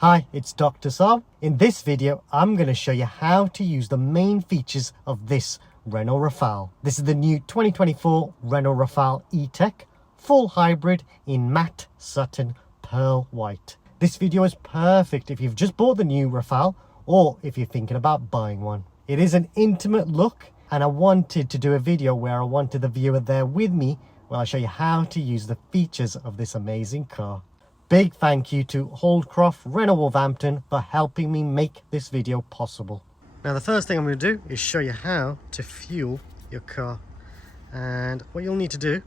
Hi, it's Dr. Saab. In this video, I'm going to show you how to use the main features of this Renault Rafale. This is the new 2024 Renault Rafale E-Tech, full hybrid in matte satin pearl white. This video is perfect if you've just bought the new Rafale or if you're thinking about buying one. It is an intimate look, and I wanted to do a video where I wanted the viewer there with me while I show you how to use the features of this amazing car. Big thank you to Holdcroft Renault Wolverhampton for helping me make this video possible. Now the first thing I'm going to do is show you how to fuel your car. And what you'll need to do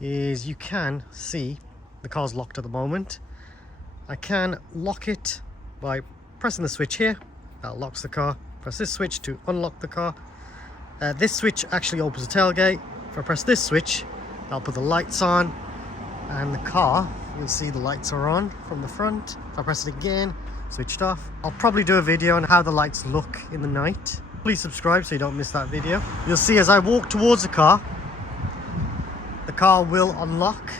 is, you can see the car's locked at the moment. I can lock it by pressing the switch here. That locks the car. Press this switch to unlock the car. This switch actually opens the tailgate. If I press this switch, I'll put the lights on, and the car, you'll see the lights are on from the front. If I press it again, switched off. I'll probably do a video on how the lights look in the night. Please subscribe so you don't miss that video. You'll see as I walk towards the car will unlock,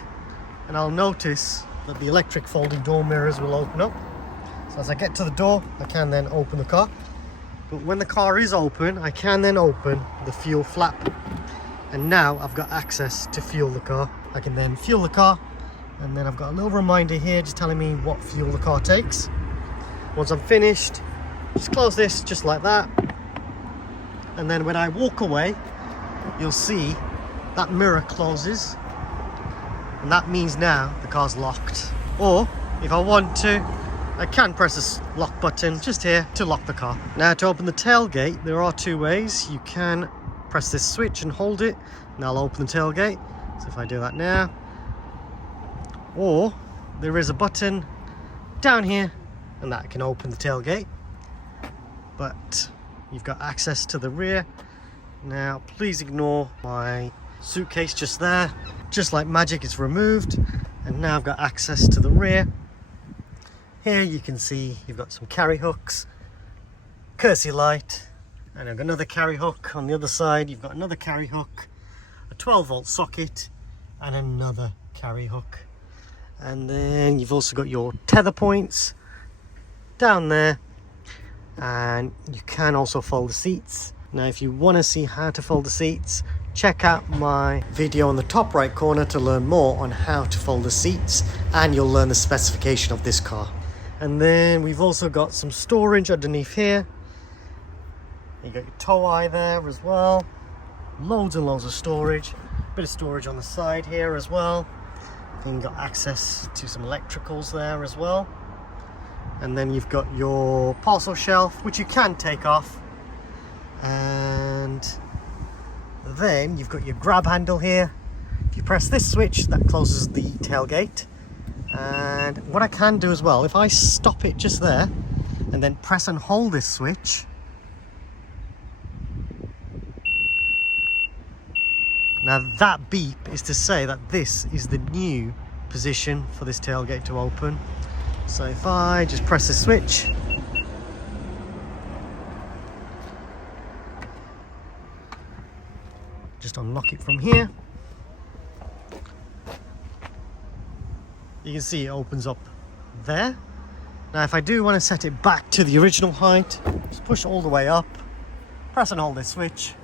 and I'll notice that the electric folding door mirrors will open up. So as I get to the door, I can then open the car. But when the car is open, I can then open the fuel flap. And now I've got access to fuel the car. I can then fuel the car, and then I've got a little reminder here just telling me what fuel the car takes. Once I'm finished, just close this just like that. And then when I walk away, you'll see that mirror closes. And that means now the car's locked. Or if I want to, I can press this lock button just here to lock the car. Now to open the tailgate, there are two ways. You can press this switch and hold it, and I'll open the tailgate. So if I do that now, or there is a button down here, and that can open the tailgate. But you've got access to the rear. Now please ignore my suitcase just there. Just like magic, it's removed, and now I've got access to the rear. Here you can see you've got some carry hooks, courtesy light, and I've got another carry hook. On the other side you've got another carry hook, a 12-volt socket, and another carry hook. And then you've also got your tether points down there, and you can also fold the seats. Now if you want to see how to fold the seats, check out my video on the top right corner to learn more on how to fold the seats, and you'll learn the specification of this car. And then we've also got some storage underneath here. You got your tow eye there as well. Loads and loads of storage. Bit of storage on the side here as well. Then you've got access to some electricals there as well. And then you've got your parcel shelf, which you can take off. And then you've got your grab handle here. If you press this switch, that closes the tailgate. And what I can do as well, if I stop it just there and then press and hold this switch, now that beep is to say that this is the new position for this tailgate to open. So if I just press the switch, just unlock it from here, you can see it opens up there. Now if I do want to set it back to the original height, just push all the way up, press and hold this switch.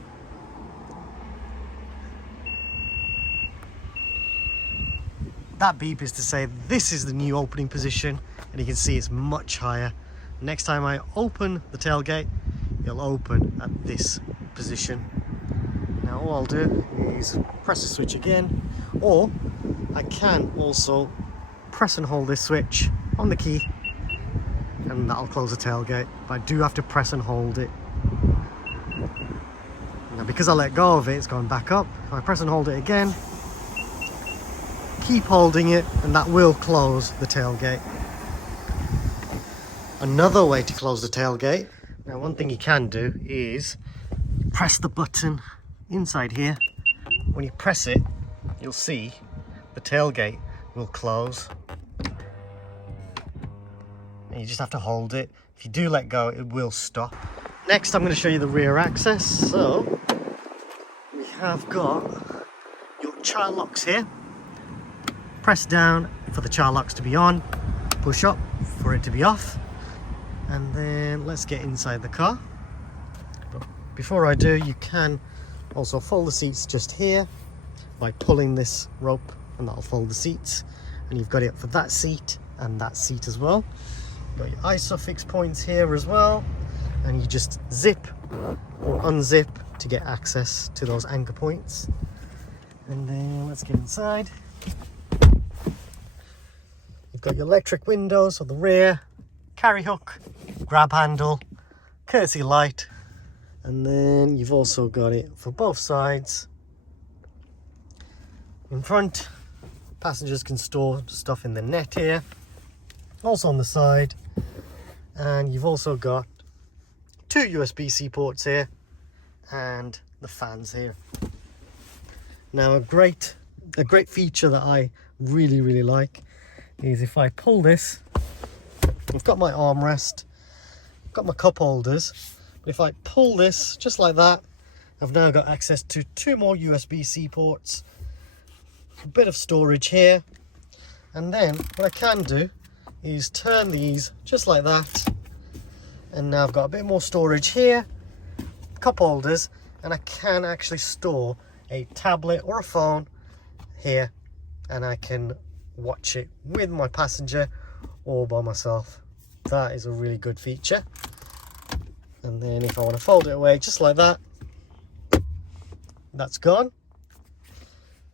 That beep is to say this is the new opening position, and you can see it's much higher. Next time I open the tailgate, it'll open at this position. Now all I'll do is press the switch again, or I can also press and hold this switch on the key, and that'll close the tailgate. But I do have to press and hold it. Now because I let go of it, it's going back up. If I press and hold it again, keep holding it, and that will close the tailgate. Another way to close the tailgate, now one thing you can do is press the button inside here. When you press it, you'll see the tailgate will close, and you just have to hold it. If you do let go, it will stop. Next I'm going to show you the rear access. So we have got your child locks here. Press down for the child locks to be on, push up for for it to be off. And then let's get inside the car. But before I do, you can also fold the seats just here by pulling this rope, and that'll fold the seats. And you've got it for that seat and that seat as well. You've got your ISOFIX points here as well, and you just zip or unzip to get access to those anchor points. And then let's get inside. You've got your electric windows on the rear, carry hook, grab handle, courtesy light, and then you've also got it for both sides. In front, passengers can store stuff in the net here, also on the side, and you've also got 2 USB-C ports here and the fans here. Now a great feature that I really like is if I pull this, I've got my armrest, I've got my cup holders, but if I pull this just like that, I've now got access to 2 more USB-C ports, a bit of storage here, and then what I can do is turn these just like that, and now I've got a bit more storage here, cup holders, and I can actually store a tablet or a phone here, and I can watch it with my passenger or by myself. That is a really good feature. And then if I want to fold it away just like that, that's gone.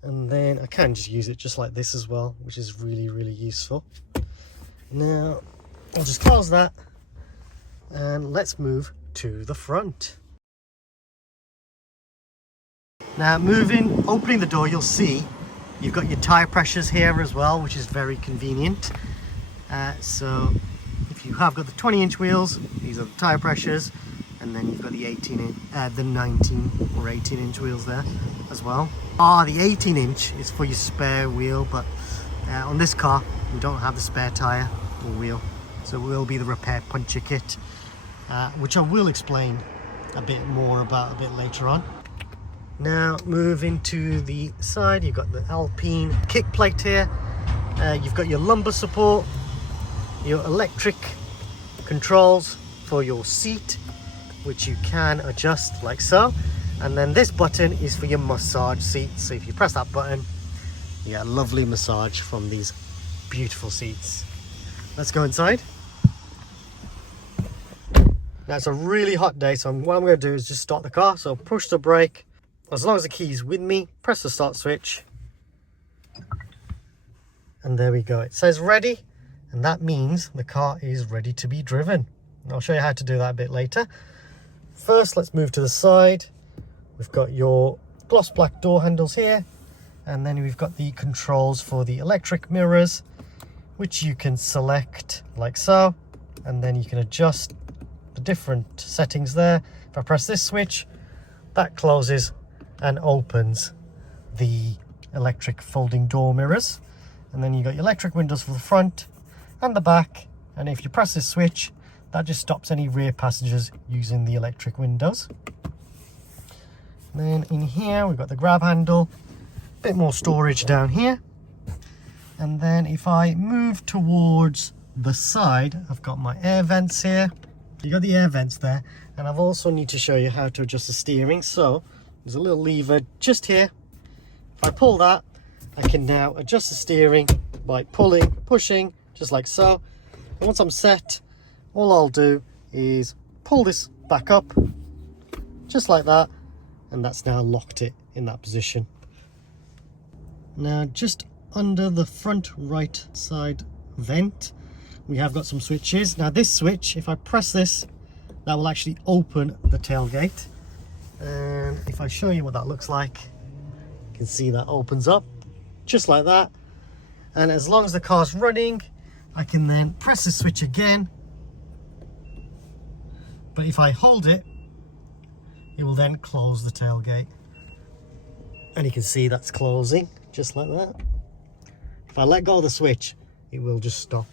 And then I can just use it just like this as well, which is really useful. Now I'll just close that and let's move to the front. Now opening the door, you'll see you've got your tyre pressures here as well, which is very convenient. So if you have got the 20-inch wheels, these are the tyre pressures, and then you've got the 19 or 18-inch wheels there as well. The 18-inch is for your spare wheel, but on this car we don't have the spare tyre or wheel, so it will be the repair puncture kit, which I will explain a bit more about a bit later on. Now moving to the side, you've got the Alpine kick plate here, you've got your lumbar support, your electric controls for your seat, which you can adjust like so, and then this button is for your massage seat. So if you press that button, you get a lovely massage from these beautiful seats. Let's go inside. Now it's a really hot day, so what I'm going to do is just start the car. So push the brake. As long as the key is with me, press the start switch, and there we go. It says ready, and that means the car is ready to be driven. I'll show you how to do that a bit later. First, let's move to the side. We've got your gloss black door handles here, and then we've got the controls for the electric mirrors, which you can select like so, and then you can adjust the different settings there. If I press this switch, that closes and opens the electric folding door mirrors, and then you got your electric windows for the front and the back, and if you press this switch, that just stops any rear passengers using the electric windows. And then in here we've got the grab handle, a bit more storage down here, and then if I move towards the side, I've got my air vents here. You got the air vents there, and I've also need to show you how to adjust the steering. So there's a little lever just here. If I pull that, I can now adjust the steering by pushing, just like so. And once I'm set, all I'll do is pull this back up, just like that, and that's now locked it in that position. Now, just under the front right side vent, we have got some switches. Now this switch, if I press this, that will actually open the tailgate. And if I show you what that looks like, you can see that opens up just like that. And as long as the car's running, I can then press the switch again. But if I hold it, it will then close the tailgate. And you can see that's closing just like that. If I let go of the switch, it will just stop.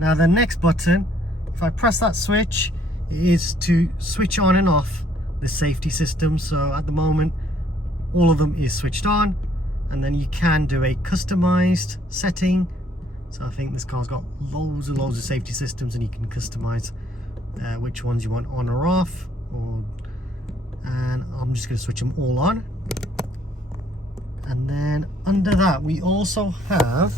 Now the next button, if I press that switch, it is to switch on and off the safety system. So at the moment, all of them is switched on, and then you can do a customized setting So I think this car's got loads and loads of safety systems, and you can customize which ones you want on or off. And I'm just going to switch them all on. And then under that we also have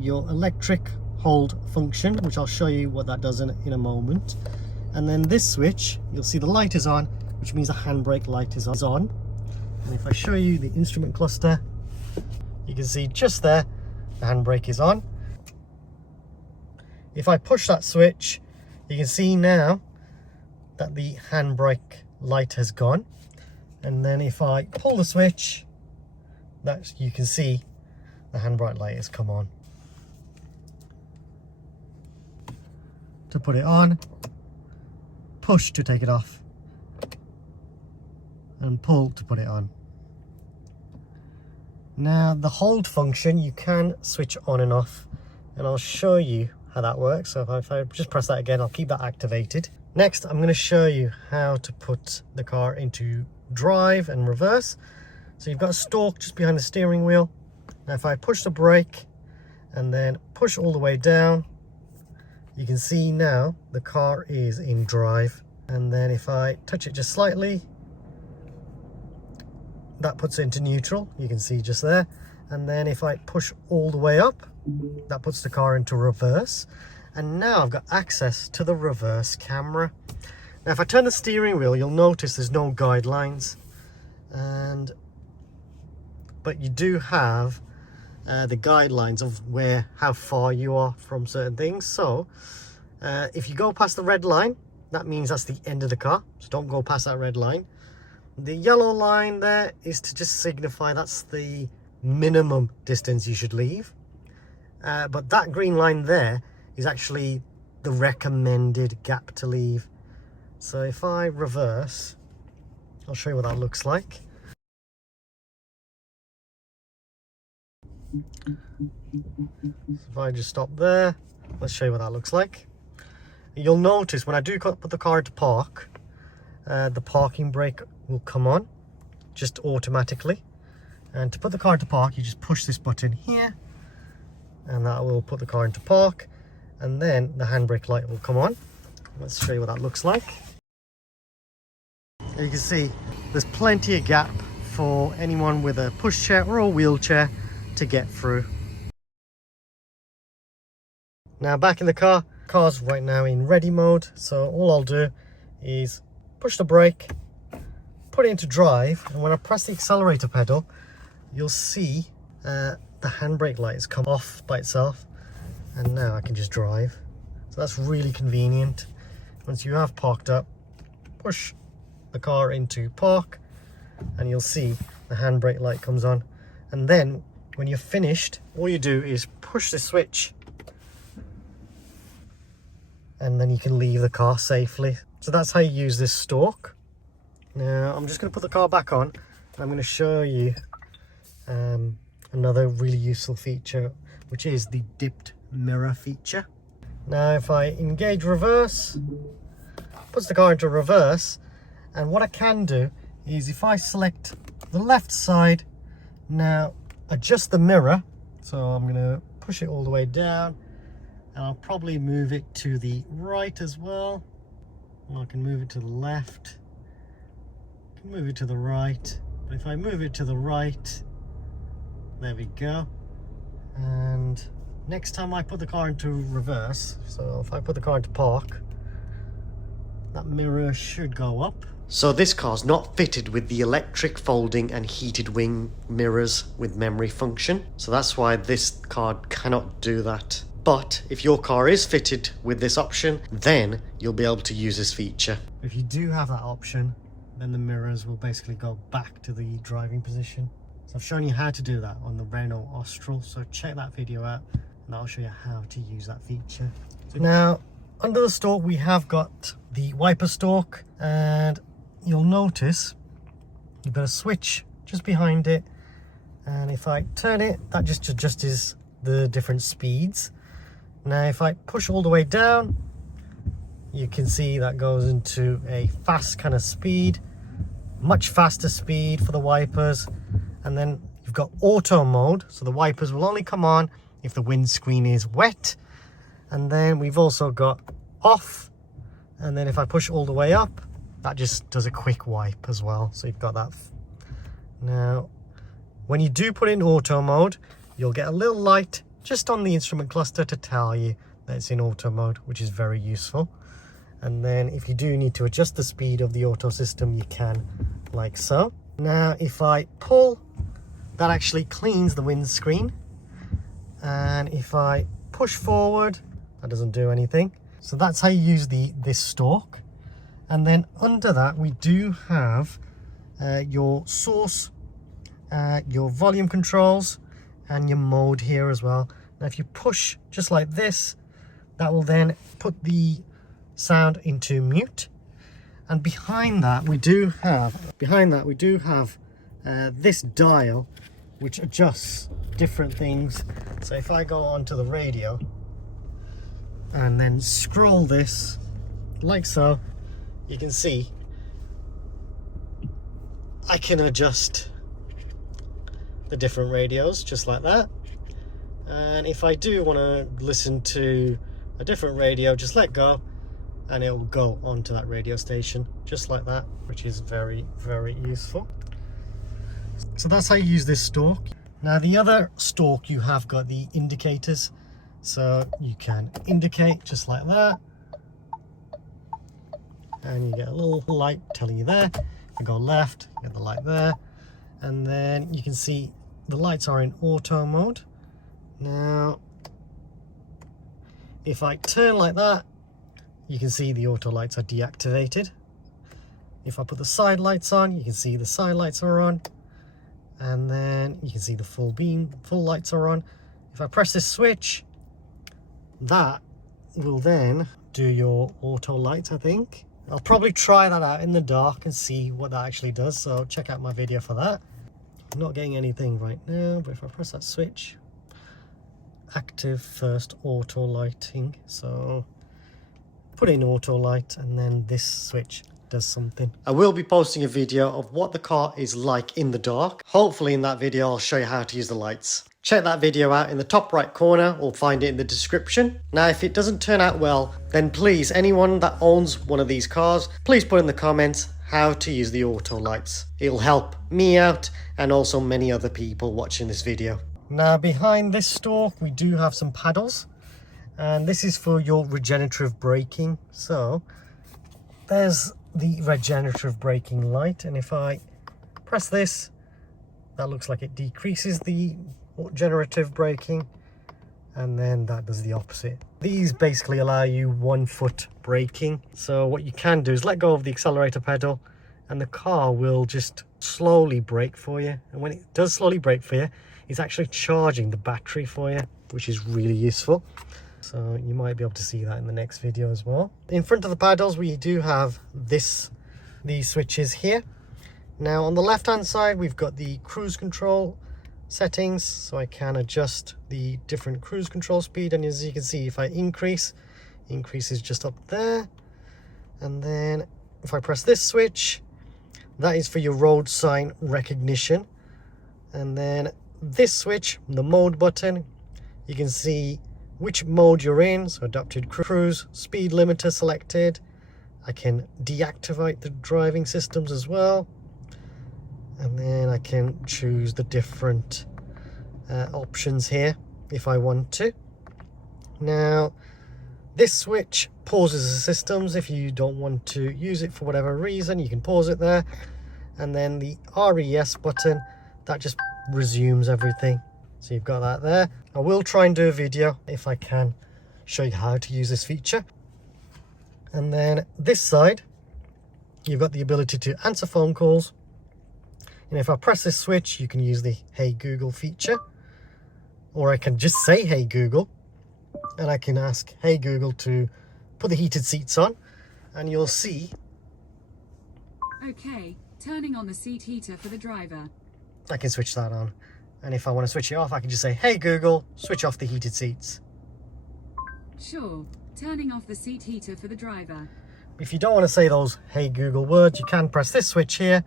your electric hold function, which I'll show you what that does in a moment. And then this switch, you'll see the light is on, which means the handbrake light is on. And if I show you the instrument cluster, you can see just there the handbrake is on. If I push that switch, you can see now that the handbrake light has gone. And then if I pull the switch, you can see the handbrake light has come on. To put it on, push to take it off, and pull to put it on. Now the hold function you can switch on and off, and I'll show you how that works. So if I just press that again, I'll keep that activated. Next, I'm going to show you how to put the car into drive and reverse. So you've got a stalk just behind the steering wheel. Now if I push the brake and then push all the way down, you can see now the car is in drive. And then if I touch it just slightly, that puts it into neutral, you can see just there. And then if I push all the way up, that puts the car into reverse. And now I've got access to the reverse camera. Now if I turn the steering wheel, you'll notice there's no guidelines, but you do have the guidelines of how far you are from certain things. So if you go past the red line, that means that's the end of the car, so don't go past that red line. The yellow line there is to just signify that's the minimum distance you should leave, but that green line there is actually the recommended gap to leave. So if I reverse, I'll show you what that looks like. So if I just stop there, let's show you what that looks like. You'll notice when I do put the car into park, the parking brake will come on just automatically. And to put the car into park, you just push this button here, and that will put the car into park, and then the handbrake light will come on. Let's show you what that looks like. As you can see, there's plenty of gap for anyone with a pushchair or a wheelchair to get through. Now back in the car, car's right now in ready mode, so all I'll do is push the brake, put it into drive, and when I press the accelerator pedal, you'll see the handbrake light has come off by itself, and now I can just drive. So that's really convenient. Once you have parked up, push the car into park, and you'll see the handbrake light comes on. And then when you're finished, all you do is push the switch, and then you can leave the car safely. So that's how you use this stalk. Now I'm just going to put the car back on, and I'm going to show you another really useful feature, which is the dipped mirror feature. Now if I engage reverse, puts the car into reverse, and what I can do is if I select the left side, now adjust the mirror, so I'm going to push it all the way down, and I'll probably move it to the right as well. And I can move it to the left, I can move it to the right, but if I move it to the right, there we go. And next time I put the car into reverse, so if I put the car into park, that mirror should go up. So this car's not fitted with the electric folding and heated wing mirrors with memory function, so that's why this car cannot do that. But if your car is fitted with this option, then you'll be able to use this feature. If you do have that option, then the mirrors will basically go back to the driving position. So I've shown you how to do that on the Renault Austral, so check that video out and I'll show you how to use that feature. So now under the stalk we have got the wiper stalk, and you'll notice you've got a switch just behind it, and if I turn it, that just adjusts the different speeds. Now if I push all the way down, you can see that goes into a fast kind of speed, much faster speed for the wipers. And then you've got auto mode, so the wipers will only come on if the windscreen is wet. And then we've also got off, and then if I push all the way up, that just does a quick wipe as well. So you've got that. Now, when you do put it in auto mode, you'll get a little light just on the instrument cluster to tell you that it's in auto mode, which is very useful. And then if you do need to adjust the speed of the auto system, you can, like so. Now, if I pull, that actually cleans the windscreen. And if I push forward, that doesn't do anything. So that's how you use this stalk. And then under that, we do have your source, your volume controls, and your mode here as well. Now, if you push just like this, that will then put the sound into mute. And behind that, we do have this dial, which adjusts different things. So if I go onto the radio and then scroll this like so, you can see I can adjust the different radios just like that. And if I do want to listen to a different radio, just let go and it will go onto that radio station just like that, which is very, very useful. So that's how you use this stalk. Now, the other stalk, you have got the indicators, so you can indicate just like that, and you get a little light telling you there. If you go left, you get the light there, and then you can see the lights are in auto mode. Now, if I turn like that, you can see the auto lights are deactivated. If I put the side lights on, you can see the side lights are on. And then you can see the full lights are on. If I press this switch, that will then do your auto lights, I think. I'll probably try that out in the dark and see what that actually does. So check out my video for that. I'm not getting anything right now, but if I press that switch, active first auto lighting. So put in auto light, and then this switch does something. I will be posting a video of what the car is like in the dark. Hopefully in that video I'll show you how to use the lights. Check that video out in the top right corner, or find it in the description. Now, if it doesn't turn out well, then please, anyone that owns one of these cars, please put in the comments how to use the auto lights. It'll help me out and also many other people watching this video. Now, behind this stalk we do have some paddles, and this is for your regenerative braking. So there's the regenerative braking light, and if I press this, that looks like it decreases the generative braking, and then that does the opposite. These basically allow you 1 foot braking. So what you can do is let go of the accelerator pedal, and the car will just slowly brake for you. And when it does slowly brake for you, it's actually charging the battery for you, which is really useful. So you might be able to see that in the next video as well. In front of the paddles, we do have these switches here. Now, on the left hand side, we've got the cruise control settings, so I can adjust the different cruise control speed. And as you can see, if I increase is just up there. And then if I press this switch, that is for your road sign recognition. And then this switch, the mode button, you can see which mode you're in. So adapted cruise, speed limiter selected. I can deactivate the driving systems as well, and then I can choose the different options here if I want to. Now, this switch pauses the systems. If you don't want to use it for whatever reason, you can pause it there. And then the RES button, that just resumes everything. So you've got that there. I will try and do a video, if I can, show you how to use this feature. And then this side, you've got the ability to answer phone calls. And if I press this switch, you can use the Hey Google feature. Or I can just say Hey Google, and I can ask Hey Google to put the heated seats on, and you'll see. Okay, turning on the seat heater for the driver. I can switch that on. And if I want to switch it off, I can just say, Hey Google, switch off the heated seats. Sure, turning off the seat heater for the driver. If you don't want to say those Hey Google words, you can press this switch here,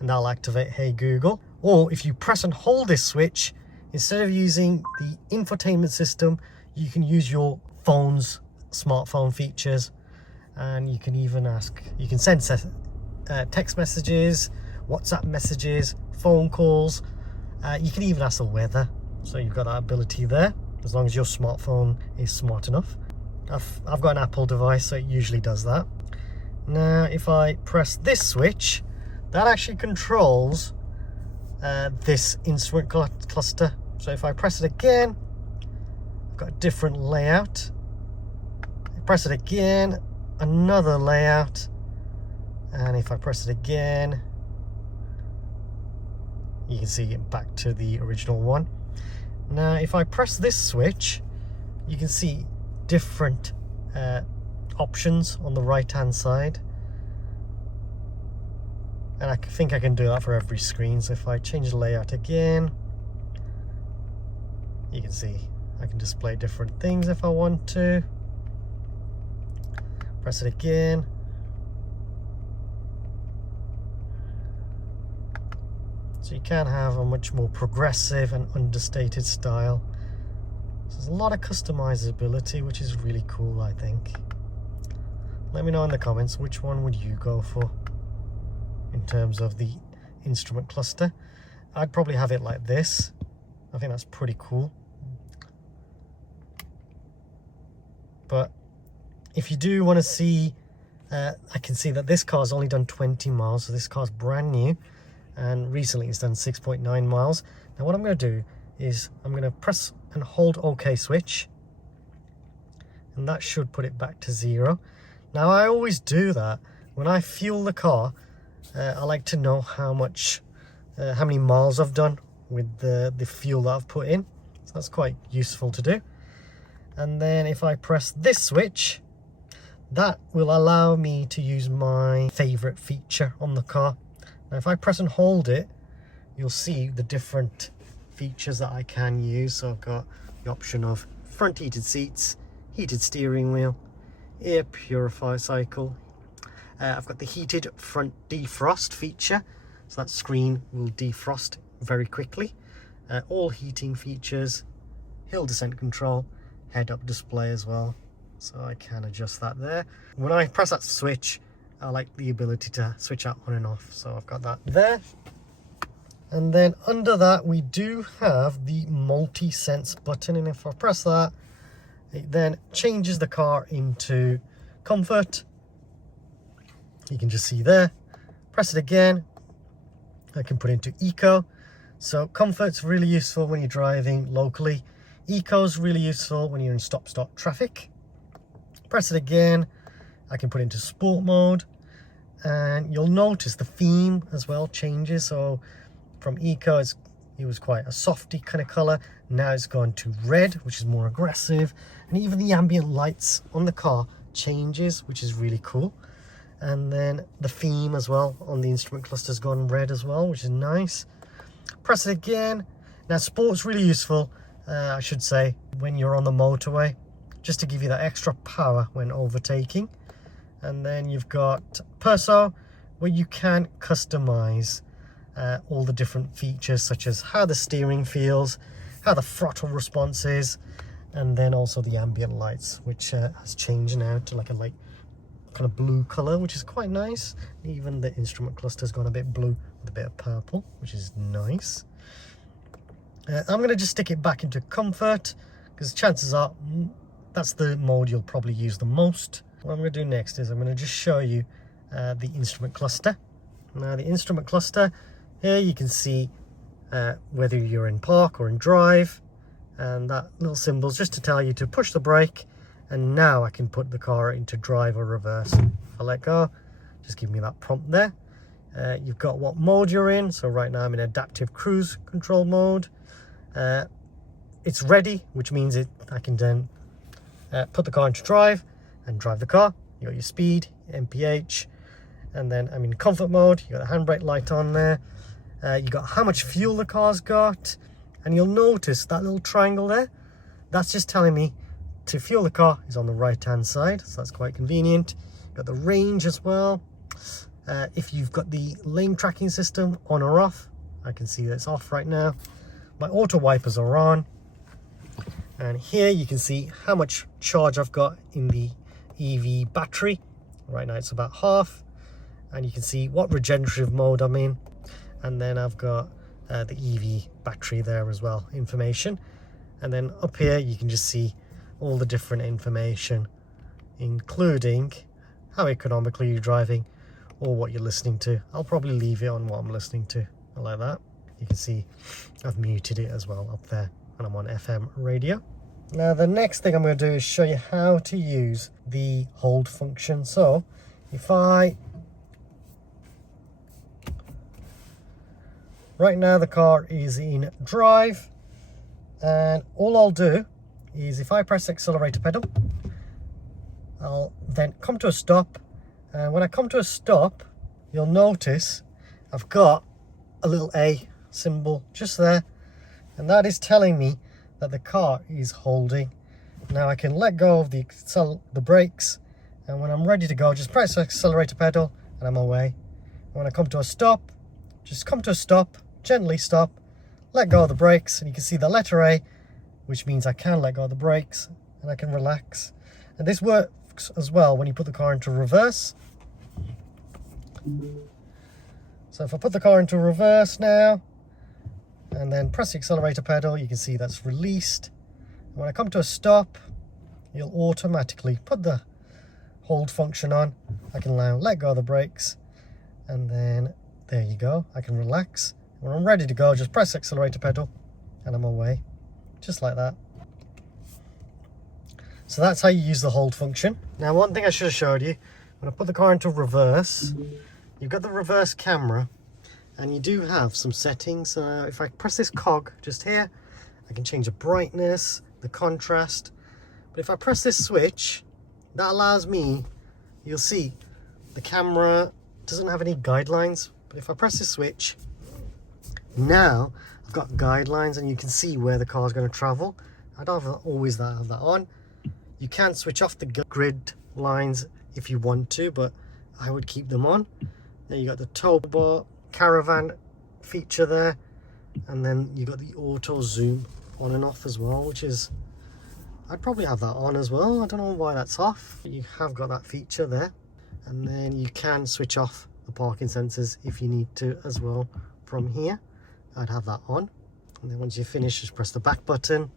and that'll activate Hey Google. Or if you press and hold this switch, instead of using the infotainment system, you can use your phone's smartphone features, and you can even send text messages, WhatsApp messages, phone calls. You can even ask the weather, so you've got that ability there, as long as your smartphone is smart enough. I've got an Apple device, so it usually does that. Now if I press this switch, that actually controls this instrument cluster. So if I press it again, I've got a different layout. I press it again, another layout, and if I press it again, you can see it back to the original one. Now if I press this switch, you can see different options on the right hand side, and I think I can do that for every screen. So if I change the layout again, you can see I can display different things if I want to. Press it again, so you can have a much more progressive and understated style. So there's a lot of customizability, which is really cool, I think. Let me know in the comments, which one would you go for in terms of the instrument cluster? I'd probably have it like this. I think that's pretty cool. But if you do want to see, I can see that this car's only done 20 miles, so this car's brand new, and recently it's done 6.9 miles. Now what I'm going to do is I'm going to press and hold OK switch, and that should put it back to 0. Now I always do that when I fuel the car. I like to know how many miles I've done with the fuel that I've put in, so that's quite useful to do. And then if I press this switch, that will allow me to use my favorite feature on the car. Now if I press and hold it, you'll see the different features that I can use. So I've got the option of front heated seats, heated steering wheel, air purifier cycle. I've got the heated front defrost feature, so that screen will defrost very quickly. All heating features, hill descent control, head-up display as well, so I can adjust that there. When I press that switch, I like the ability to switch out on and off, so I've got that there. And then under that we do have the multi-sense button, and if I press that, it then changes the car into comfort. You can just see there. Press it again, I can put it into eco. So comfort's really useful when you're driving locally. Eco's really useful when you're in stop-start traffic. Press it again, I can put it into sport mode, and you'll notice the theme as well changes. So from eco, it was quite a softy kind of color. Now it's gone to red, which is more aggressive, and even the ambient lights on the car changes, which is really cool. And then the theme as well on the instrument cluster has gone red as well, which is nice. Press it again. Now sport's really useful, I should say, when you're on the motorway, just to give you that extra power when overtaking. And then you've got perso, where you can customize all the different features, such as how the steering feels, how the throttle response is, and then also the ambient lights, which has changed now to like a light kind of blue color, which is quite nice. Even the instrument cluster's gone a bit blue with a bit of purple, which is nice. I'm going to just stick it back into comfort, because chances are that's the mode you'll probably use the most. What I'm going to do next is I'm going to just show you the instrument cluster. Now the instrument cluster, here you can see whether you're in park or in drive, and that little symbol's just to tell you to push the brake. And now I can put the car into drive or reverse. If I let go, just give me that prompt there. You've got what mode you're in. So right now I'm in adaptive cruise control mode. It's ready, which means I can then put the car into drive and drive the car. You got your speed, MPH, and then I'm in comfort mode. You got the handbrake light on there. You got how much fuel the car's got, and you'll notice that little triangle there. That's just telling me to fuel the car is on the right hand side, so that's quite convenient. Got the range as well. If you've got the lane tracking system on or off, I can see that it's off right now. My auto wipers are on. And here you can see how much charge I've got in the EV battery. Right now it's about half. And you can see what regenerative mode I'm in. And then I've got the EV battery there as well, information. And then up here you can just see all the different information, including how economically you're driving or what you're listening to. I'll probably leave it on what I'm listening to. I like that. You can see I've muted it as well up there, and I'm on FM radio. Now the next thing I'm going to do is show you how to use the hold function. So if right now the car is in drive, and all I'll do is if I press the accelerator pedal, I'll then come to a stop. And when I come to a stop, you'll notice I've got a little A symbol just there, and that is telling me that the car is holding. Now I can let go of the brakes, and when I'm ready to go, just press the accelerator pedal and I'm away. When I come to a stop, just come to a stop, gently stop, let go of the brakes, and you can see the letter A, which means I can let go of the brakes and I can relax. And this works as well when you put the car into reverse. So if I put the car into reverse now and then press the accelerator pedal, you can see that's released. And when I come to a stop, you'll automatically put the hold function on. I can now let go of the brakes, and then there you go, I can relax. When I'm ready to go, just press the accelerator pedal and I'm away, just like that. So that's how you use the hold function. Now one thing I should have showed you, when I put the car into reverse, you've got the reverse camera, and you do have some settings. If I press this cog just here, I can change the brightness, the contrast. But if I press this switch, that allows me, you'll see the camera doesn't have any guidelines. But if I press this switch, now I've got guidelines and you can see where the car is going to travel. I don't always have that on. You can switch off the grid lines if you want to, but I would keep them on. Then you got the tow bar caravan feature there, and then you got the auto zoom on and off as well, which is, I'd probably have that on as well. I don't know why that's off. You have got that feature there, and then you can switch off the parking sensors if you need to as well from here. I'd have that on, and then once you finish, just press the back button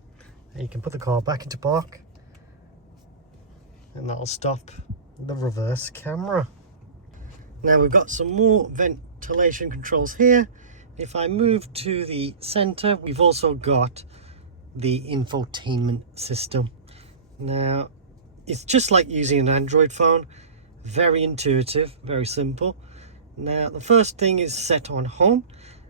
and you can put the car back into park, and that'll stop the reverse camera. Now we've got some more ventilation controls here. If I move to the center, we've also got the infotainment system. Now it's just like using an Android phone, very intuitive, very simple. Now the first thing is set on home,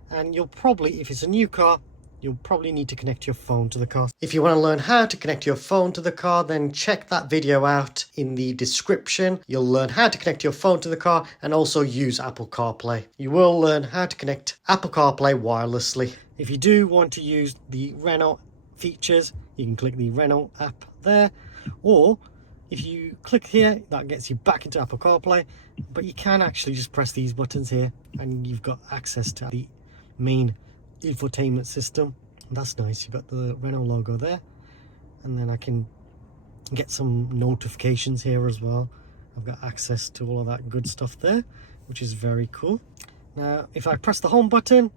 and you'll probably, if it's a new car, you'll probably need to connect your phone to the car. If you want to learn how to connect your phone to the car, then check that video out in the description. You'll learn how to connect your phone to the car and also use Apple CarPlay. You will learn how to connect Apple CarPlay wirelessly. If you do want to use the Renault features, you can click the Renault app there, or if you click here, that gets you back into Apple CarPlay, but you can actually just press these buttons here and you've got access to the main infotainment system. That's nice. You've got the Renault logo there, and then I can get some notifications here as well. I've got access to all of that good stuff there, which is very cool. Now if I press the home button,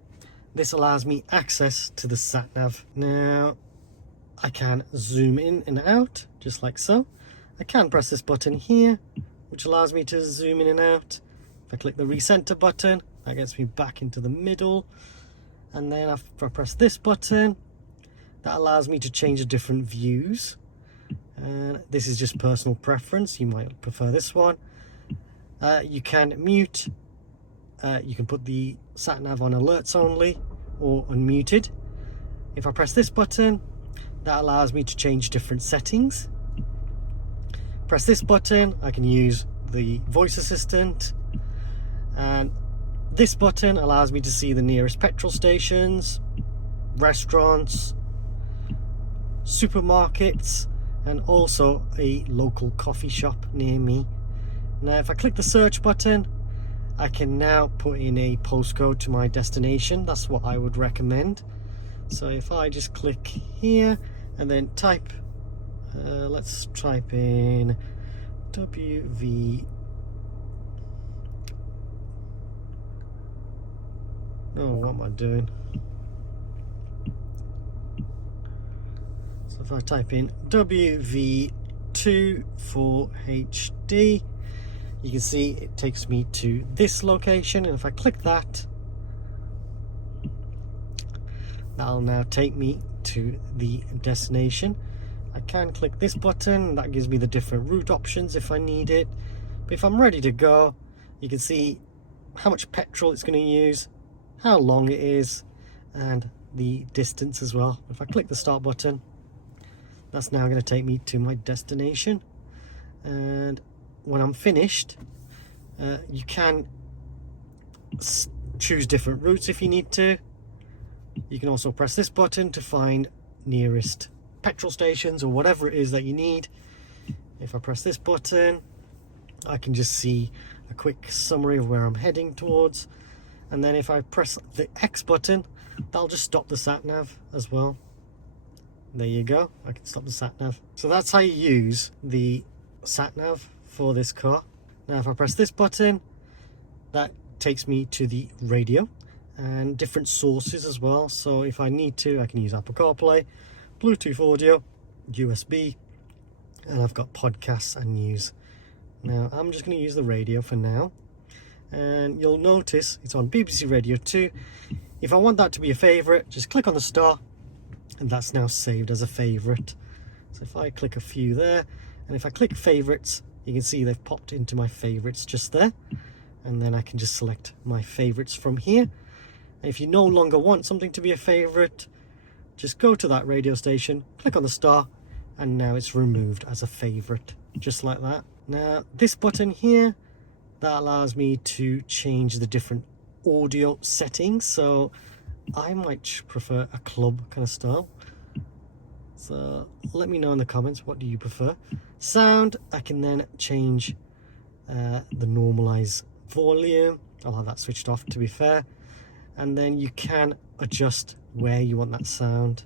this allows me access to the SatNav. Now I can zoom in and out just like so. I can press this button here, which allows me to zoom in and out. If I click the recenter button, that gets me back into the middle. And then if I press this button, that allows me to change the different views. And this is just personal preference. You might prefer this one. You can mute. You can put the SatNav on alerts only or unmuted. If I press this button, that allows me to change different settings. Press this button, I can use the voice assistant. And this button allows me to see the nearest petrol stations, restaurants, supermarkets, and also a local coffee shop near me. Now if I click the search button, I can now put in a postcode to my destination. That's what I would recommend. So if I just click here and then type, let's type in WV. Oh, what am I doing? So if I type in WV2 for HD, you can see it takes me to this location, and if I click that, that'll now take me to the destination. I can click this button, that gives me the different route options if I need it. But if I'm ready to go, you can see how much petrol it's going to use, how long it is, and the distance as well. If I click the start button, that's now going to take me to my destination. And when I'm finished, you can choose different routes if you need to. You can also press this button to find nearest petrol stations or whatever it is that you need. If I press this button, I can just see a quick summary of where I'm heading towards. And then if I press the X button, that'll just stop the SatNav as well. There you go, I can stop the SatNav. So that's how you use the SatNav for this car. Now if I press this button, that takes me to the radio and different sources as well. So if I need to, I can use Apple CarPlay, Bluetooth audio, USB, and I've got podcasts and news. Now I'm just going to use the radio for now, and you'll notice it's on BBC Radio 2. If I want that to be a favourite, just click on the star, and that's now saved as a favourite. So if I click a few there, and if I click favourites, you can see they've popped into my favourites just there, and then I can just select my favourites from here. And if you no longer want something to be a favourite, just go to that radio station, click on the star, and now it's removed as a favourite, just like that. Now this button here, that allows me to change the different audio settings. So I might prefer a club kind of style. So let me know in the comments, what do you prefer? Sound, I can then change the normalize volume. I'll have that switched off, to be fair. And then you can adjust where you want that sound.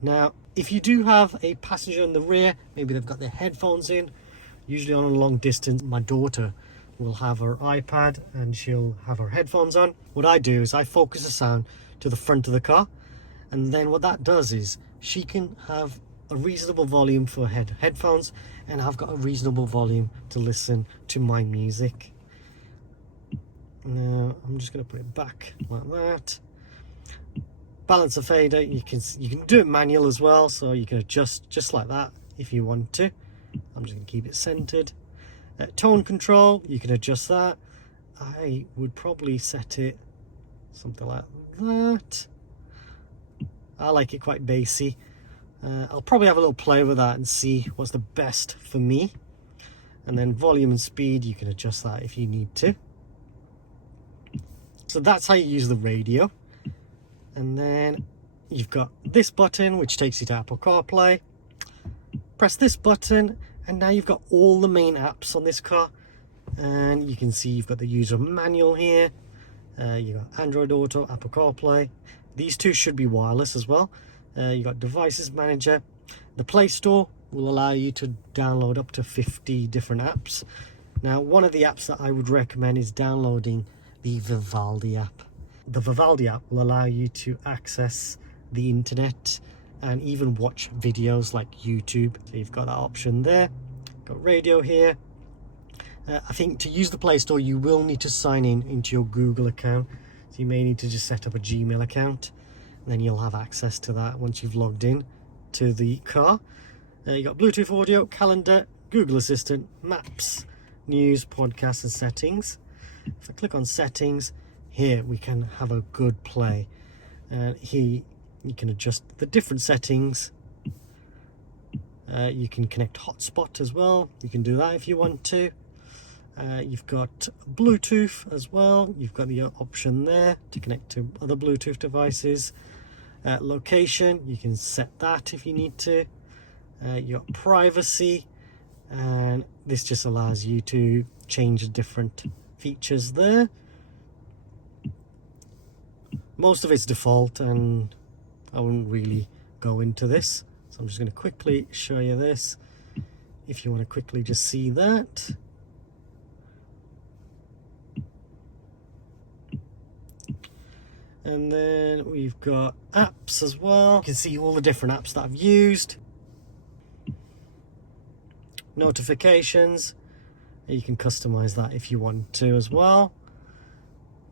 Now if you do have a passenger in the rear, maybe they've got their headphones in, usually on a long distance, my daughter will have her iPad and she'll have her headphones on. What I do is I focus the sound to the front of the car, and then what that does is she can have a reasonable volume for headphones, and I've got a reasonable volume to listen to my music. Now I'm just going to put it back like that. Balance of fader, you can do it manual as well, so you can adjust just like that if you want to. I'm just going to keep it centered. Tone control, you can adjust that. I would probably set it something like that. I like it quite bassy. I'll probably have a little play with that and see what's the best for me. And then volume and speed, you can adjust that if you need to. So that's how you use the radio. And then you've got this button which takes you to Apple CarPlay. Press this button and now you've got all the main apps on this car, and you can see you've got the user manual here. You've got Android Auto, Apple CarPlay. These two should be wireless as well. You've got Devices Manager. The Play Store will allow you to download up to 50 different apps. Now one of the apps that I would recommend is downloading the Vivaldi app. The Vivaldi app will allow you to access the internet and even watch videos like YouTube. So you've got that option there. Got radio here. I think to use the Play Store you will need to sign in into your Google account. So you may need to just set up a Gmail account, and then you'll have access to that once you've logged in to the car. You got Bluetooth audio, calendar, Google Assistant, maps, news, podcasts, and settings. If I click on settings, here we can have a good play. Here you can adjust the different settings. You can connect hotspot as well. You can do that if you want to. You've got Bluetooth as well. You've got the option there to connect to other Bluetooth devices. Location, you can set that if you need to. You've got privacy, and this just allows you to change different features there. Most of it's default, and I wouldn't really go into this. So I'm just going to quickly show you this. If you want to quickly just see that. And then we've got apps as well. You can see all the different apps that I've used. Notifications. You can customize that if you want to as well.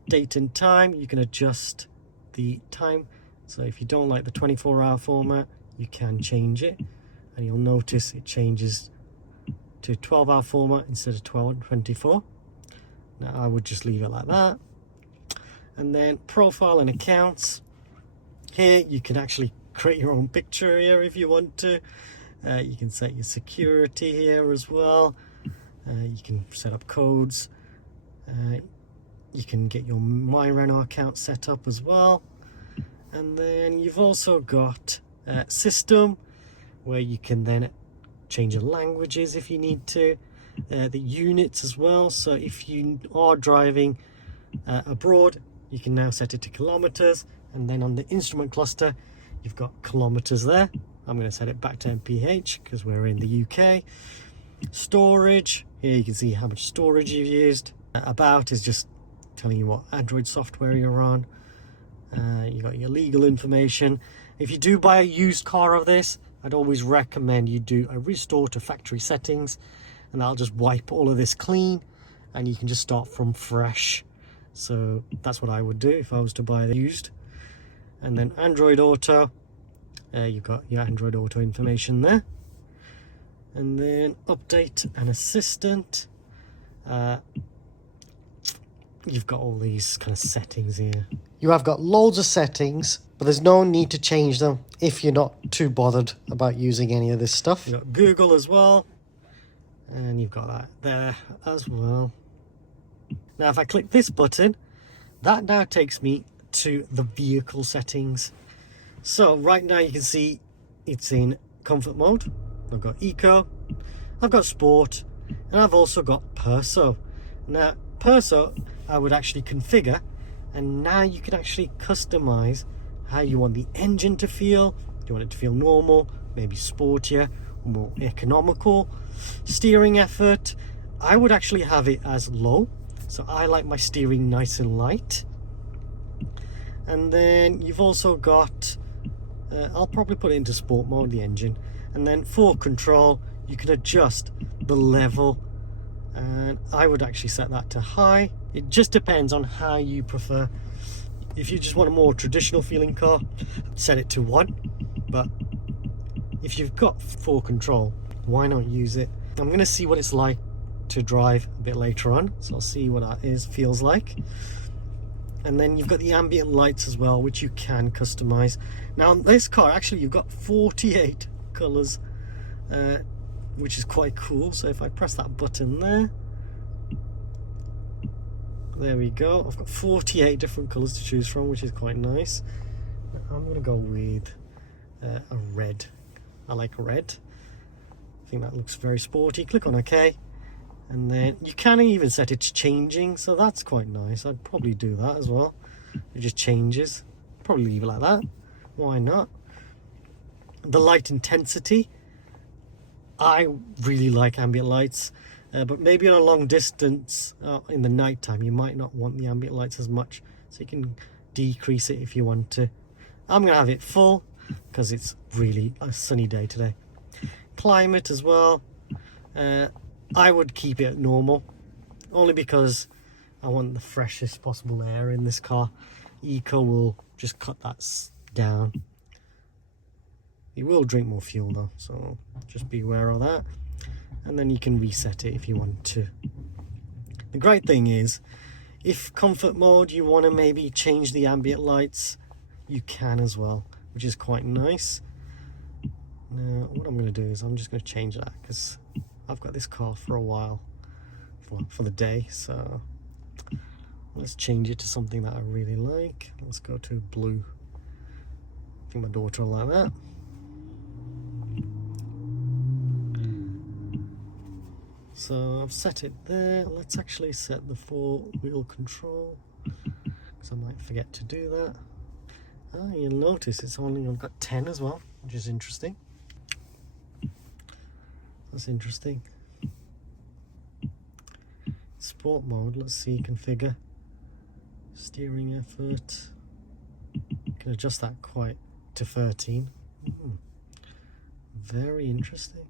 Date and time, you can adjust the time. So if you don't like the 24-hour format, you can change it. And you'll notice it changes to 12-hour format instead of 24. Now I would just leave it like that. And then profile and accounts. Here you can actually create your own picture here if you want to. You can set your security here as well. You can set up codes. You can get your My Renault account set up as well. And then you've also got system, where you can then change your languages if you need to. The units as well. So if you are driving abroad, you can now set it to kilometers. And then on the instrument cluster, you've got kilometers there. I'm going to set it back to mph because we're in the UK. Storage, here you can see how much storage you've used. About is just telling you what Android software you're on. You got your legal information. If you do buy a used car of this, I'd always recommend you do a restore to factory settings, and that'll just wipe all of this clean and you can just start from fresh. So that's what I would do if I was to buy the used. And then Android Auto, you've got your Android Auto information there. And then update and assistant. You've got all these kind of settings here. You have got loads of settings, but there's no need to change them if you're not too bothered about using any of this stuff. You've got Google as well, and you've got that there as well. Now if I click this button, that now takes me to the vehicle settings. So right now you can see it's in comfort mode. I've got eco, I've got sport, and I've also got perso. Now perso I would actually configure, and now you can actually customize how you want the engine to feel. Do you want it to feel normal, maybe sportier, or more economical? Steering effort, I would actually have it as low, so I like my steering nice and light. And then you've also got I'll probably put it into sport mode, the engine. And then for control, you can adjust the level, and I would actually set that to high. It just depends on how you prefer. If you just want a more traditional feeling car, set it to 1. But if you've got for control, why not use it? I'm going to see what it's like to drive a bit later on, so I'll see what that feels like. And then you've got the ambient lights as well, which you can customize. Now on this car, actually, you've got 48 colors, which is quite cool. So if I press that button there we go. I've got 48 different colors to choose from, which is quite nice. I'm going to go with a red. I like red. I think that looks very sporty. Click on OK. And then you can even set it to changing, so that's quite nice. I'd probably do that as well. It just changes. Probably leave it like that. Why not? The light intensity. I really like ambient lights, but maybe on a long distance in the night time, you might not want the ambient lights as much, so you can decrease it if you want to. I'm going to have it full because it's really a sunny day today. Climate as well. I would keep it normal, only because I want the freshest possible air in this car. Eco will just cut that down. It will drink more fuel though, so just be aware of that. And then you can reset it if you want to. The great thing is, if comfort mode you want to maybe change the ambient lights, you can as well, which is quite nice. Now what I'm going to do is I'm just going to change that because I've got this car for a while, for the day, so let's change it to something that I really like. Let's go to blue. I think my daughter will like that. So I've set it there. Let's actually set the 4-wheel control, because I might forget to do that. You'll notice it's only I've got 10 as well, which is interesting. That's interesting. Sport mode, let's see, configure. Steering effort. You can adjust that quite to 13. Very interesting.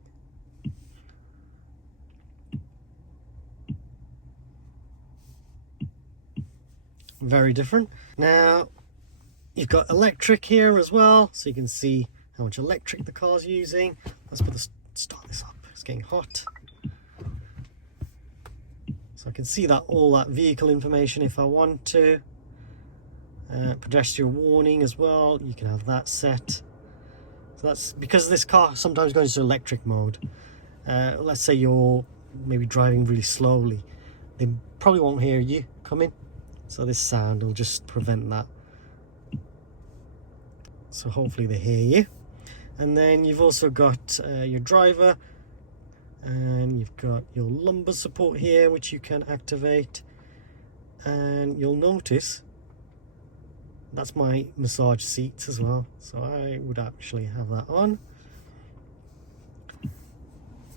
Very different. Now, you've got electric here as well, so you can see how much electric the car's using. Let's start this up. It's getting hot. So I can see that all that vehicle information if I want to. Pedestrian warning as well, you can have that set. So that's because this car sometimes goes to electric mode. Let's say you're maybe driving really slowly, they probably won't hear you coming, so this sound will just prevent that. So hopefully they hear you. And then you've also got your driver, and you've got your lumbar support here which you can activate, and you'll notice that's my massage seats as well, so I would actually have that on.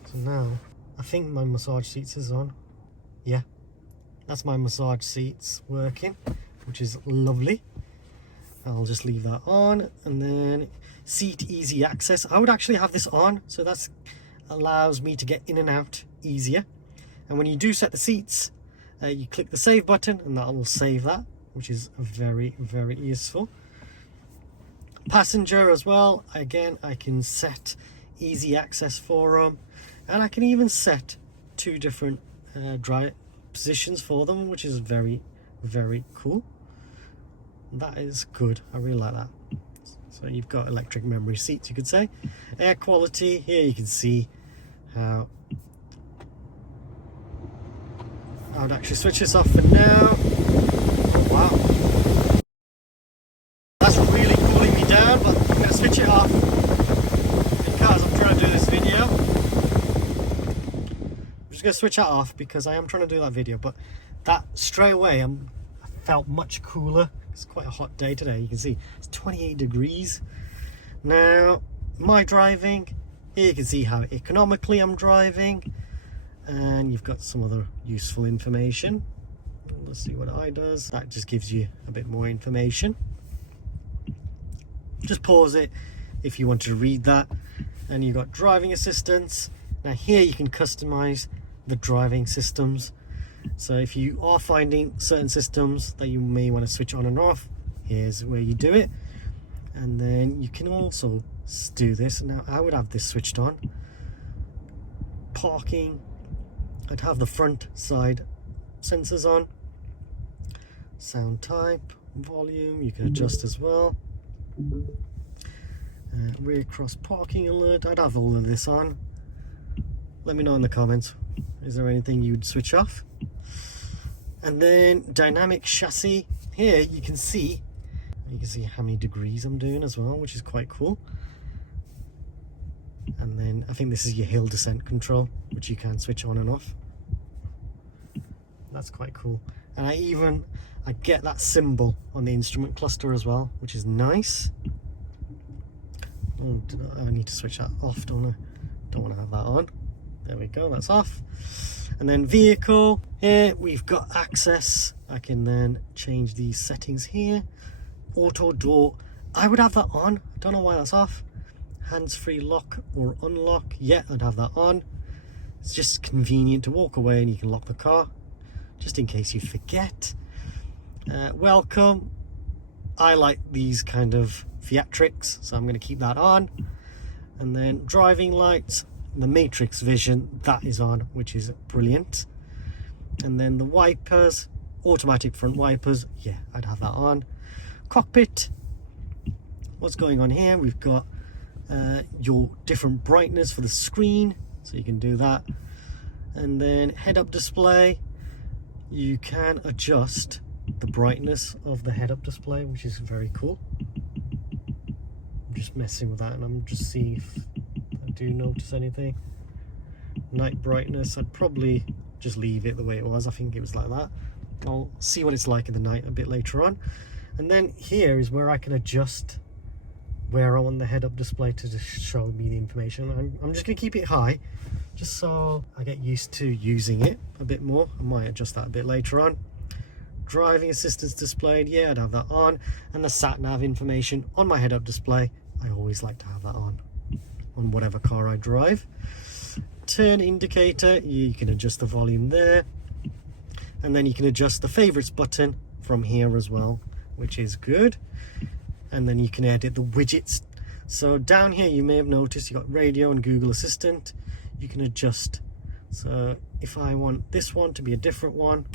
So now I think my massage seats is on. Yeah, that's my massage seats working, which is lovely. I'll just leave that on. And then seat easy access, I would actually have this on, so that allows me to get in and out easier. And when you do set the seats, you click the save button and that will save that, which is very, very useful. Passenger as well, again, I can set easy access for them, and I can even set 2 different drive positions for them, which is very, very cool. That is good, I really like that. So you've got electric memory seats, you could say. Air quality, here you can see how I would actually switch this off for now. Oh, wow, that's really cooling me down, but I'm going to switch it off because I'm trying to do this video. I'm just going to switch that off because I am trying to do that video, but that straight away I felt much cooler. It's quite a hot day today, you can see it's 28 degrees. Now my driving, here you can see how economically I'm driving, and you've got some other useful information. Let's see what I does. That just gives you a bit more information. Just pause it if you want to read that. And you've got driving assistance. Now here you can customize the driving systems. So if you are finding certain systems that you may want to switch on and off, here's where you do it. And then you can also do this. Now I would have this switched on. Parking, I'd have the front side sensors on. Sound type, volume, you can adjust as well. Rear cross parking alert, I'd have all of this on. Let me know in the comments, is there anything you'd switch off? And then dynamic chassis, here you can see how many degrees I'm doing as well, which is quite cool. And then I think this is your hill descent control, which you can switch on and off. That's quite cool. And I get that symbol on the instrument cluster as well, which is nice. Oh, I need to switch that off, don't I? Don't want to have that on. There we go, that's off. And then vehicle, here we've got access. I can then change these settings here. Auto door, I would have that on. I don't know why that's off. Hands-free lock or unlock, yeah, I'd have that on. It's just convenient to walk away and you can lock the car, just in case you forget. Welcome, I like these kind of theatrics, so I'm going to keep that on. And then driving lights, the matrix vision, that is on, which is brilliant. And then the wipers, automatic front wipers, yeah, I'd have that on. Cockpit, what's going on here? We've got your different brightness for the screen, so you can do that. And then head-up display, you can adjust the brightness of the head-up display, which is very cool. I'm just messing with that and I'm just seeing if I do notice anything. Night brightness, I'd probably just leave it the way it was. I think it was like that. I'll see what it's like in the night a bit later on. And then here is where I can adjust where I want the head-up display to just show me the information. I'm just going to keep it high, just so I get used to using it a bit more. I might adjust that a bit later on. Driving assistance displayed, yeah, I'd have that on. And the SatNav information on my head-up display, I always like to have that on whatever car I drive. Turn indicator, you can adjust the volume there. And then you can adjust the favorites button from here as well, which is good. And then you can edit the widgets. So down here you may have noticed you got radio and Google Assistant. You can adjust. So if I want this one to be a different one,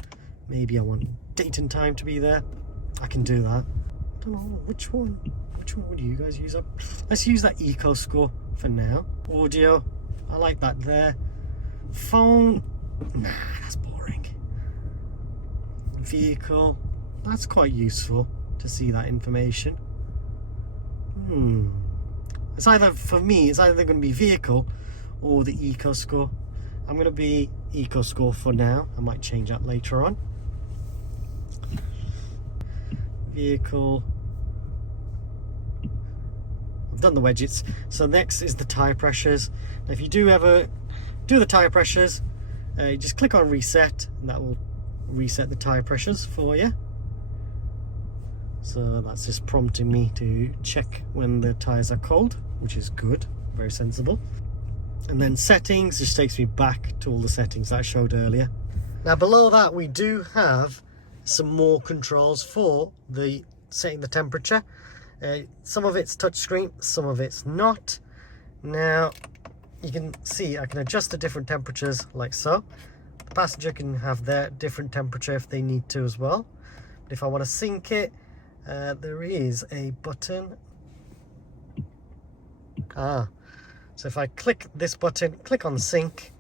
maybe I want date and time to be there, I can do that. I don't know which one would you guys use up? Let's use that eco score for now. Audio, I like that there. Phone, nah, that's boring. Vehicle, that's quite useful to see that information. It's either, for me, it's either going to be vehicle or the eco score. I'm going to be eco score for now. I might change that later on. Vehicle. I've done the widgets. So next is the tyre pressures. Now if you do ever do the tyre pressures, you just click on reset and that will reset the tyre pressures for you. So that's just prompting me to check when the tyres are cold, which is good, very sensible. And then settings just takes me back to all the settings that I showed earlier. Now below that we do have some more controls for the setting the temperature. Some of it's touchscreen, some of it's not. Now you can see I can adjust the different temperatures like so. The passenger can have their different temperature if they need to as well. But if I want to sync it, there is a button. So if I click this button, click on sync,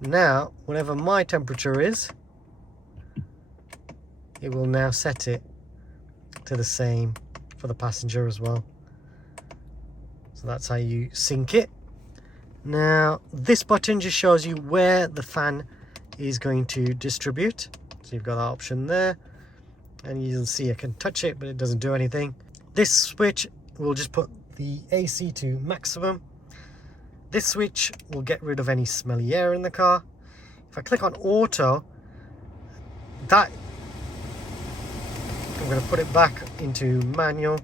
now whatever my temperature is, it will now set it to the same for the passenger as well. So that's how you sync it. Now this button just shows you where the fan is going to distribute. So you've got that option there. And you'll see I can touch it, but it doesn't do anything. This switch will just put the AC to maximum. This switch will get rid of any smelly air in the car. If I click on auto, that I'm going to put it back into manual,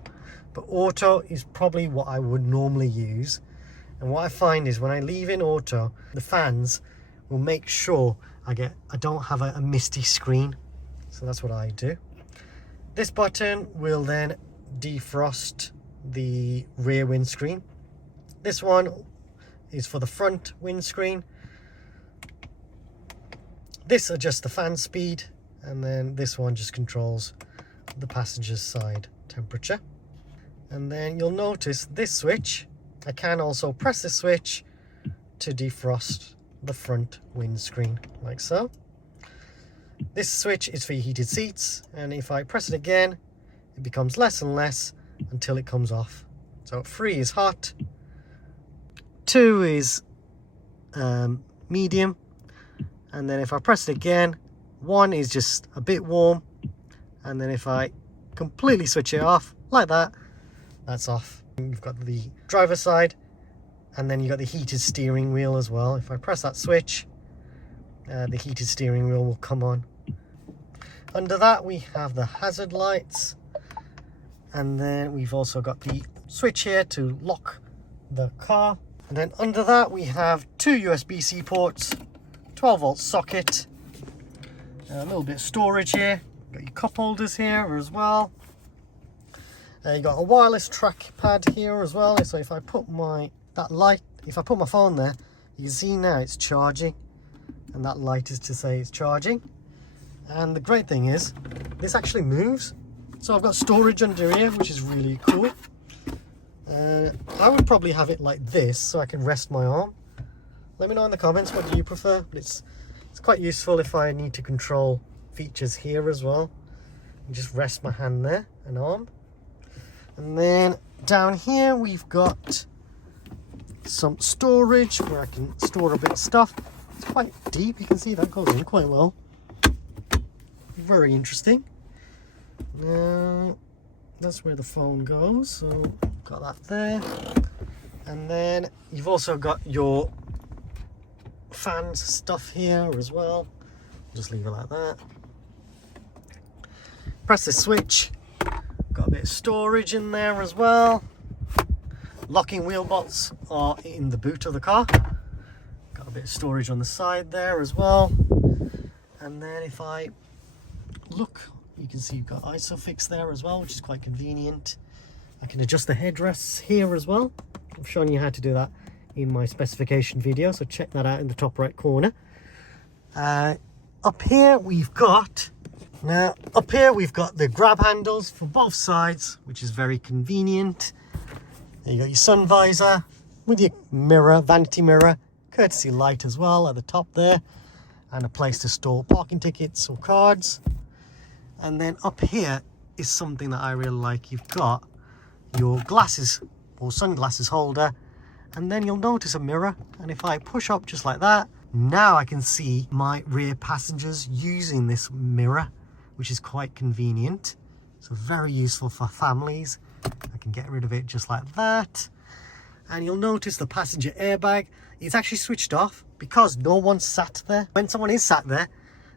but auto is probably what I would normally use. And what I find is when I leave in auto, the fans will make sure I don't have a misty screen. So that's what I do. This button will then defrost the rear windscreen. This one is for the front windscreen. This adjusts the fan speed, and then this one just controls the passenger's side temperature. And then you'll notice this switch, I can also press this switch to defrost the front windscreen, like so. This switch is for your heated seats, and if I press it again, it becomes less and less until it comes off. So 3 is hot, 2 is medium, and then if I press it again, 1 is just a bit warm, and then if I completely switch it off like that, that's off. You've got the driver's side, and then you've got the heated steering wheel as well. If I press that switch, the heated steering wheel will come on. Under that we have the hazard lights, and then we've also got the switch here to lock the car. And then under that we have 2 USB-C ports, 12-volt socket, a little bit of storage here, got your cup holders here as well. You got a wireless trackpad here as well. So if I put my phone there, you can see now it's charging, and that light is to say it's charging. And the great thing is this actually moves, so I've got storage under here, which is really cool. I would probably have it like this so I can rest my arm. Let me know in the comments, what do you prefer? But it's quite useful if I need to control features here as well, and just rest my hand there and arm. And then down here we've got some storage where I can store a bit of stuff. It's quite deep, you can see that goes in quite well. Very interesting. Now that's where the phone goes, so got that there. And then you've also got your fans stuff here as well. Just leave it like that. Press the switch, got a bit of storage in there as well. Locking wheel bolts are in the boot of the car. Got a bit of storage on the side there as well. And then if I look, you can see you've got ISOFIX there as well, which is quite convenient. I can adjust the headrests here as well. I've shown you how to do that in my specification video, so check that out in the top right corner. Up here we've got the grab handles for both sides, which is very convenient. There you got your sun visor with your mirror, vanity mirror, courtesy light as well at the top there, and a place to store parking tickets or cards. And then up here is something that I really like. You've got your glasses or sunglasses holder, and then you'll notice a mirror, and if I push up just like that, now I can see my rear passengers using this mirror, which is quite convenient. So very useful for families. I can get rid of it just like that. And you'll notice the passenger airbag is actually switched off because no one's sat there. When someone is sat there,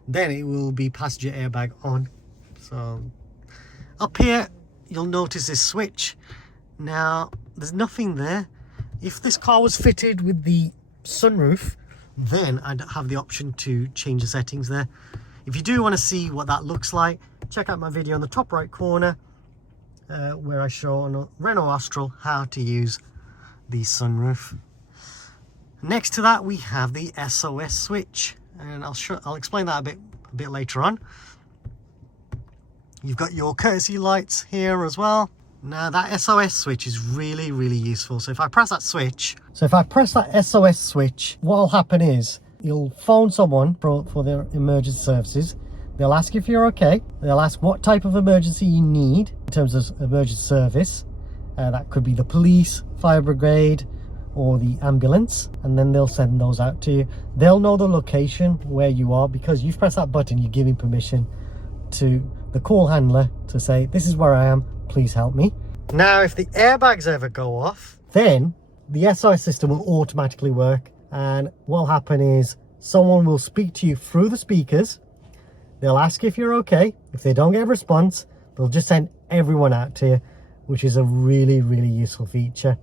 then it will be passenger airbag on. So up here you'll notice this switch. Now there's nothing there. If this car was fitted with the sunroof, then I'd have the option to change the settings there. If you do want to see what that looks like, check out my video in the top right corner where I show on a Renault Austral how to use the sunroof. Next to that we have the SOS switch, and I'll explain that a bit later on. You've got your courtesy lights here as well. Now that SOS switch is really useful. So if I press that switch, SOS switch, what will happen is you'll phone someone for their emergency services. They'll ask if you're okay. They'll ask what type of emergency you need in terms of emergency service. That could be the police, fire brigade, or the ambulance, and then they'll send those out to you. They'll know the location where you are because you've pressed that button. You're giving permission to the call handler to say, this is where I am, please help me. Now if the airbags ever go off, then the SOS system will automatically work, and what'll happen is someone will speak to you through the speakers. They'll ask if you're okay. If they don't get a response, they'll just send everyone out to you, which is a really useful feature.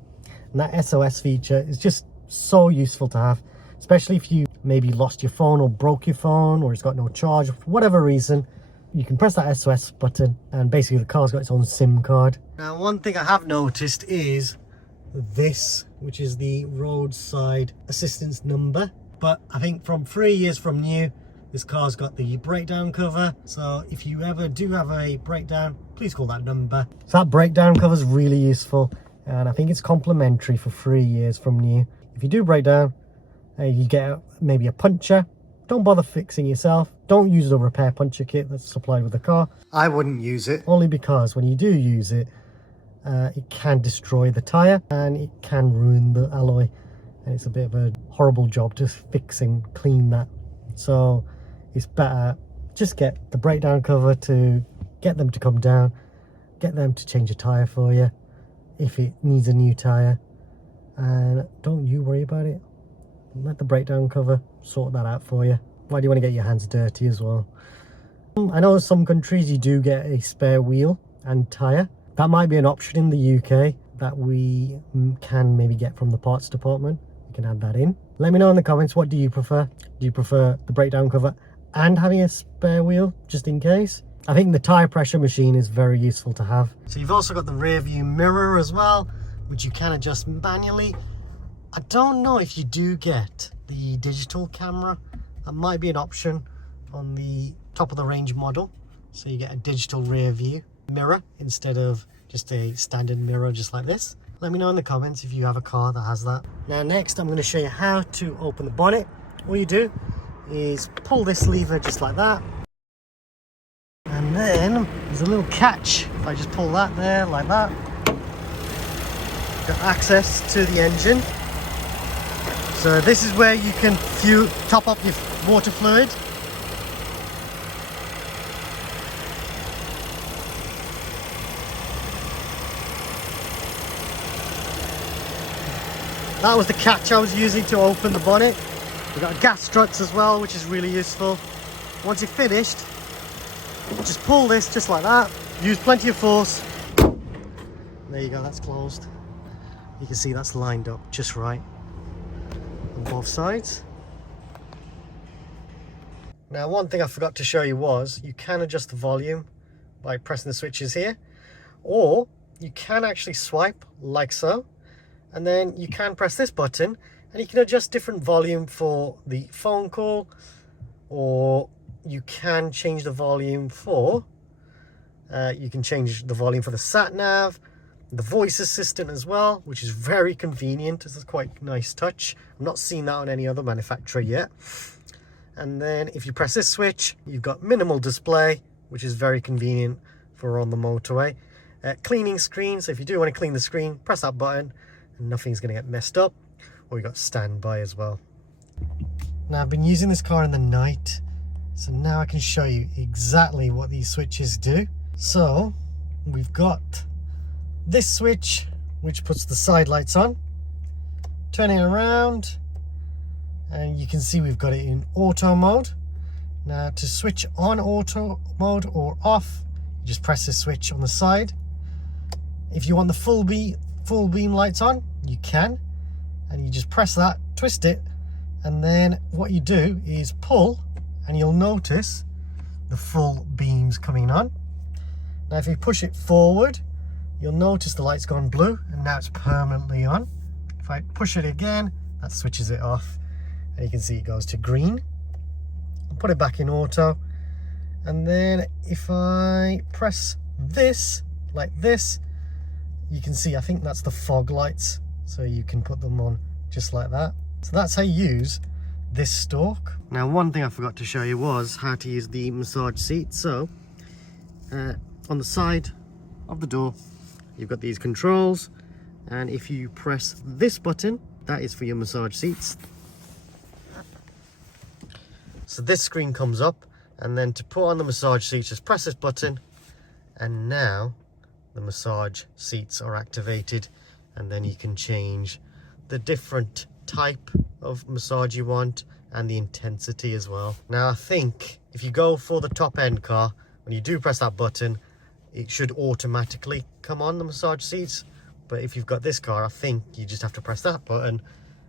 And that SOS feature is just so useful to have, especially if you maybe lost your phone or broke your phone or it's got no charge for whatever reason. You can press that SOS button and basically the car's got its own SIM card. Now one thing I have noticed is this, which is the roadside assistance number. But I think from 3 years from new, this car's got the breakdown cover. So if you ever do have a breakdown, please call that number. So that breakdown cover is really useful, and I think it's complimentary for 3 years from new. If you do break down, you get maybe a puncture. Don't bother fixing yourself. Don't use the repair puncture kit that's supplied with the car. I wouldn't use it, only because when you do use it, it can destroy the tyre and it can ruin the alloy, and it's a bit of a horrible job to fix and clean that. So it's better just get the breakdown cover, to get them to come down, get them to change a tyre for you if it needs a new tyre, and don't you worry about it. Let the breakdown cover sort that out for you. Why do you want to get your hands dirty as well? I know in some countries you do get a spare wheel and tyre. That might be an option in the UK that we can maybe get from the parts department. You can add that in. Let me know in the comments, what do you prefer? Do you prefer the breakdown cover and having a spare wheel just in case? I think the tyre pressure machine is very useful to have. So you've also got the rear view mirror as well, which you can adjust manually. I don't know if you do get the digital camera. That might be an option on the top of the range model. So you get a digital rear view mirror instead of just a standard mirror just like this. Let me know in the comments if you have a car that has that. Now next I'm going to show you how to open the bonnet. All you do is pull this lever just like that. And then there's a little catch. If I just pull that there like that, got access to the engine. So this is where you can top up your water fluid. that was the catch I was using to open the bonnet. We've got gas struts as well, which is really useful. Once you're finished, just pull this just like that. Use plenty of force. There you go, that's closed. You can see that's lined up just right on both sides. Now, one thing I forgot to show you was you can adjust the volume by pressing the switches here, or you can actually swipe like so, and then you can press this button and you can adjust different volume for the phone call, or you can change the volume for you can change the volume for the SatNav, the voice assistant as well, which is very convenient. This is quite a nice touch. I've not seen that on any other manufacturer yet. And then if you press this switch, you've got minimal display, which is very convenient for on the motorway. Cleaning screen, so if you do want to clean the screen, press that button and nothing's going to get messed up. Or you've got standby as well. Now, I've been using this car in the night, so now I can show you exactly what these switches do. So we've got this switch, which puts the side lights on. Turning around, and you can see we've got it in auto mode. Now, to switch on auto mode or off, you just press this switch on the side. If you want the full beam lights on, you can, and you just press that, twist it, and then what you do is pull, and you'll notice the full beams coming on. Now, if you push it forward, you'll notice the light's gone blue, and now it's permanently on. If I push it again, that switches it off. And you can see it goes to green. I'll put it back in auto, and then if I press this like this, you can see, I think that's the fog lights, so you can put them on just like that. So that's how you use this stalk. Now, one thing I forgot to show you was how to use the massage seat. So on the side of the door, you've got these controls, and if you press this button, that is for your massage seats. So this screen comes up, and then to put on the massage seats, just press this button, and now the massage seats are activated, and then you can change the different type of massage you want and the intensity as well. Now, I think if you go for the top end car, when you do press that button, it should automatically come on the massage seats. But if you've got this car, I think you just have to press that button,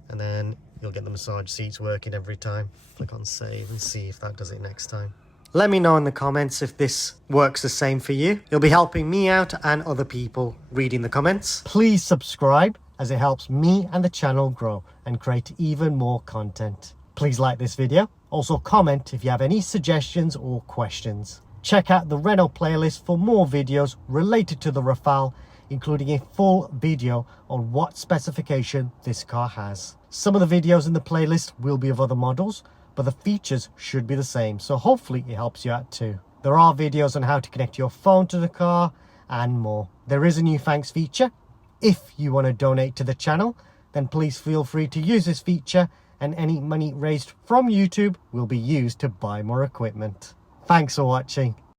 and then you'll get the massage seats working every time. Click on save and see if that does it next time. Let me know in the comments if this works the same for you. You'll be helping me out and other people reading the comments. Please subscribe, as it helps me and the channel grow and create even more content. Please like this video. Also comment if you have any suggestions or questions. Check out the Renault playlist for more videos related to the Rafale, including a full video on what specification this car has. Some of the videos in the playlist will be of other models, but the features should be the same, so hopefully it helps you out too. There are videos on how to connect your phone to the car and more. There is a new thanks feature. If you want to donate to the channel, then please feel free to use this feature, and any money raised from YouTube will be used to buy more equipment. Thanks for watching.